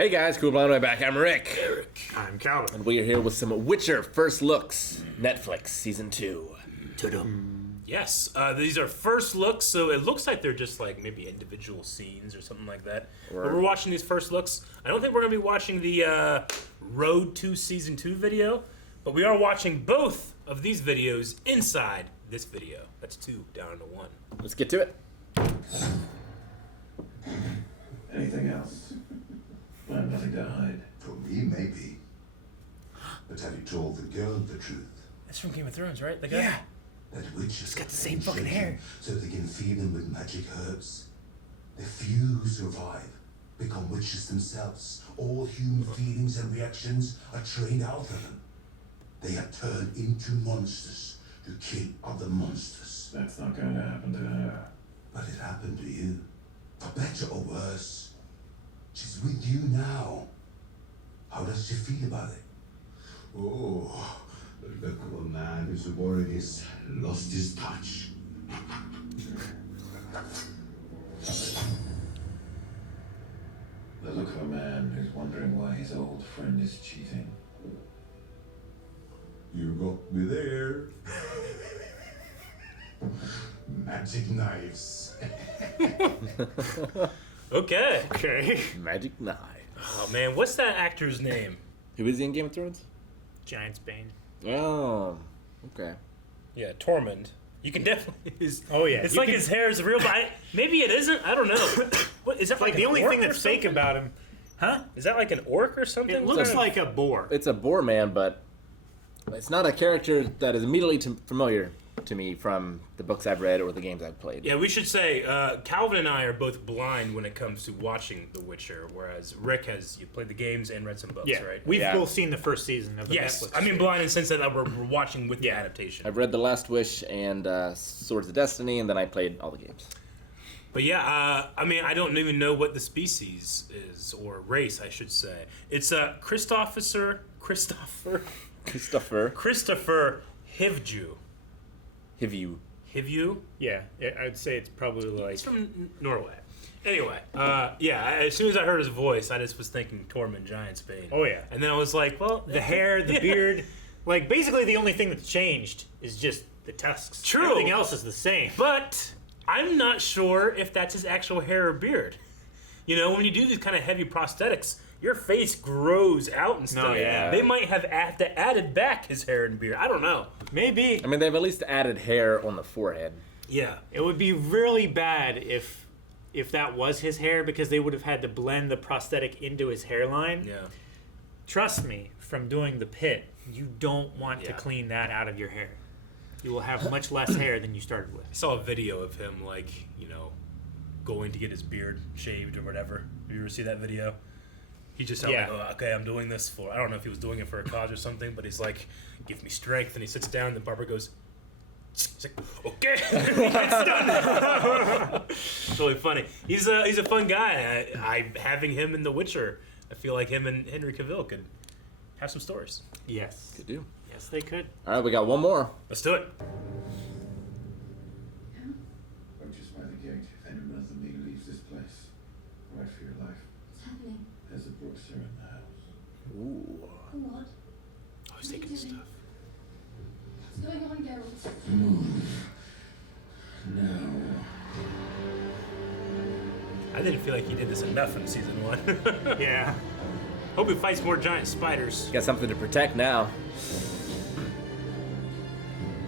Hey guys, cool blind way back. I'm Rick. I'm Calvin. And we are here with some Witcher First Looks, Netflix Season 2. Yes, these are first looks, so it looks like they're just like maybe individual scenes or something like that. Right. But we're watching these first looks. I don't think we're going to be watching the Road to Season 2 video, but we are watching both of these videos inside this video. That's 2 down to 1. Let's get to it. Anything else? I have nothing to hide. For me, maybe. But have you told the girl the truth? That's from Game of Thrones, right? The guy? Yeah. That witches got the same fucking hair. so they can feed them with magic herbs. The few who survive become witches themselves. All human feelings and reactions are trained out of them. They are turned into monsters to kill other monsters. That's not going to happen to her. But it happened to you. For better or worse. She's with you now. How does she feel about it? Oh, the look of a man who's already lost his touch. The look of a man who's wondering why his old friend is cheating. You got me there. Magic knives. Okay. Magic Knife. Oh man, what's that actor's name? Who is he in Game of Thrones? Giant's Bane. Oh, okay. Yeah, Tormund. You can definitely. Oh, yeah. It's You like can- his hair is real, but maybe it isn't. I don't know. What is that? Like the an only orc thing or that's fake something? about him, huh? Is that like an orc or something? It looks like a boar. It's a boar man, but it's not a character that is immediately familiar to me from the books I've read or the games I've played. Yeah, we should say Calvin and I are both blind when it comes to watching The Witcher, whereas Rick you played the games and read some books, Yeah, right? we've Yeah. both seen the first season of the Yes, Netflix I mean series. blind in the sense that we're watching with the adaptation. I've read The Last Wish and Swords of Destiny, and then I played all the games. But yeah, I mean I don't even know what the species is or race, I should say. It's Christopher Hivju. Hivju. Yeah, I'd say it's probably like... He's from Norway. Anyway, as soon as I heard his voice, I just was thinking Tormund Giantsbane. Oh, yeah. And then I was like, well... The hair, the beard. Like, basically the only thing that's changed is just the tusks. True. Everything else is the same. But I'm not sure if that's his actual hair or beard. You know, when you do these kind of heavy prosthetics, your face grows out and stuff. yeah. They might have added back his hair and beard. I don't know. Maybe. I mean, they've at least added hair on the forehead. Yeah. It would be really bad if that was his hair, because they would have had to blend the prosthetic into his hairline. Yeah. Trust me, from doing the pit, you don't want to Yeah. clean that out of your hair. You will have much less hair than you started with. I saw a video of him, like, you know, going to get his beard shaved or whatever. Have you ever see that video? He just said, Yeah. like, oh, okay, I'm doing this for, I don't know if he was doing it for a cause or something, but he's like, give me strength. And he sits down, and the barber goes, he's like, okay. It's done. It's really funny. He's a fun guy. Having him in The Witcher, I feel like him and Henry Cavill could have some stories. Yes. Could do. Yes, they could. All right, we got one more. Let's do it. Or just by the gate. If anyone other than me leaves this place, right for your life. What's happening? There's a Brookser in the house. Ooh. What? Oh, he's taking his stuff. What's going on, Geralt? No. I didn't feel like he did this enough in season 1. Yeah. Hope he fights more giant spiders. Got something to protect now.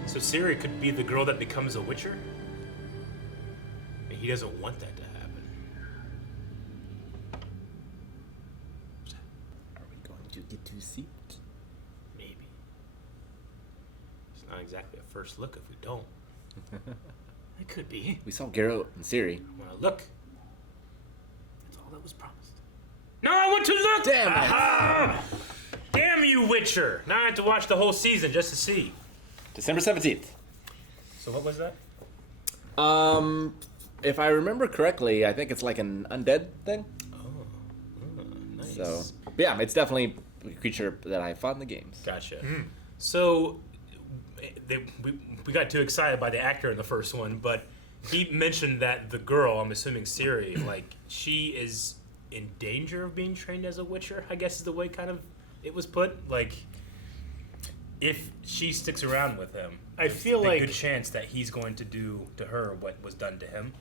So Ciri could be the girl that becomes a Witcher? And he doesn't want that to happen. Are we going to get to see it? Maybe. It's not exactly a first look if we don't. It could be. We saw Geralt and Ciri. When I look. That's all that was promised. No, I want to look! Damn it. Aha! Damn you, Witcher! Now I have to watch the whole season just to see. December 17th. So what was that? If I remember correctly, I think it's like an undead thing. Nice. So, but yeah, it's definitely a creature that I fought in the games. Gotcha. So we got too excited by the actor in the first one, but he mentioned that the girl, I'm assuming Ciri, like she is in danger of being trained as a Witcher, I guess is the way kind of it was put. Like, if she sticks around with him, I feel there's like a good chance that he's going to do to her what was done to him.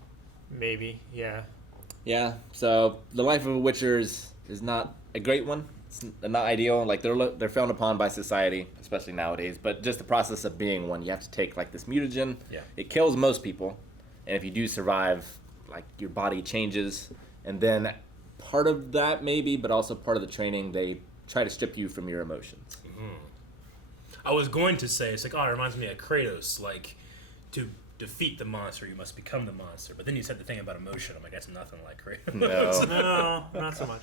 maybe, yeah. Yeah, so the life of a Witcher is not a great one. It's not ideal. Like, they're frowned upon by society, especially nowadays. But just the process of being one, you have to take, like, this mutagen. Yeah. It kills most people. And if you do survive, like, your body changes. And then part of that, maybe, but also part of the training, they try to strip you from your emotions. I was going to say, it's like, oh, it reminds me of Kratos, like, to defeat the monster, you must become the monster. But then you said the thing about emotion. I'm like, that's nothing like Kratos. No. No, not so much.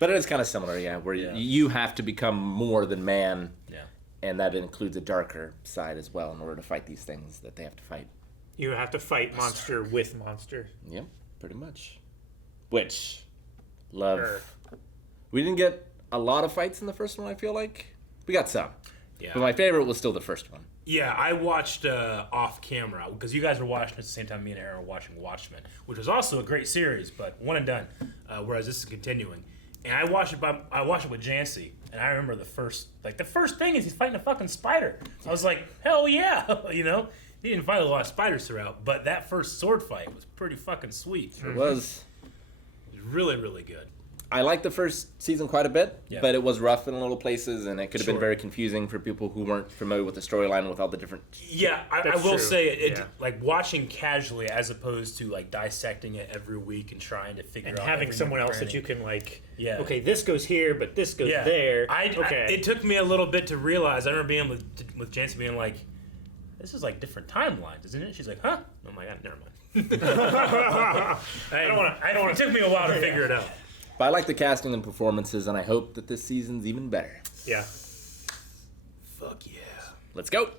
But it is kind of similar, yeah, where you have to become more than man. Yeah. And that includes a darker side as well in order to fight these things that they have to fight. You have to fight monster with monster. Yep, pretty much. Which, love. Sure. We didn't get a lot of fights in the first one, I feel like. We got some. Yeah. But my favorite was still the first one. Yeah, I watched off camera because you guys were watching at the same time me and Aaron were watching Watchmen, which was also a great series, but one and done. Whereas this is continuing, and I watched it with Jancy, and I remember the first thing is he's fighting a fucking spider. I was like, hell yeah, you know. He didn't fight a lot of spiders throughout, but that first sword fight was pretty fucking sweet. It was. It was really, really good. I liked the first season quite a bit, Yeah. but it was rough in little places, and it could have been Sure. very confusing for people who weren't familiar with the storyline with all the different. Yeah, I That's will true. say it, Yeah. like watching casually as opposed to like dissecting it every week and trying to figure And out having every someone new else that granny. you can, like, Yeah. okay, this goes here, but this goes there. Okay. It took me a little bit to realize. I remember being with Jancy being like, "This is like different timelines, isn't it?" She's like, "Huh?" I'm like, "Never mind." I don't want to. It took me a while to figure it out. But I like the casting and performances, and I hope that this season's even better. Yeah. Fuck yeah. Let's go!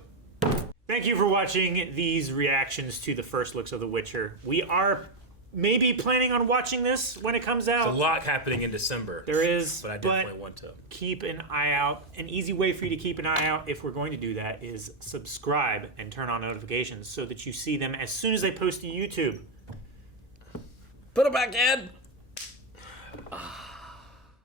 Thank you for watching these reactions to the first looks of The Witcher. We are maybe planning on watching this when it comes There's out. a lot happening in December. There is, but I definitely want to. keep an eye out. An easy way for you to keep an eye out, if we're going to do that, is subscribe and turn on notifications so that you see them as soon as they post to YouTube. Put it back in!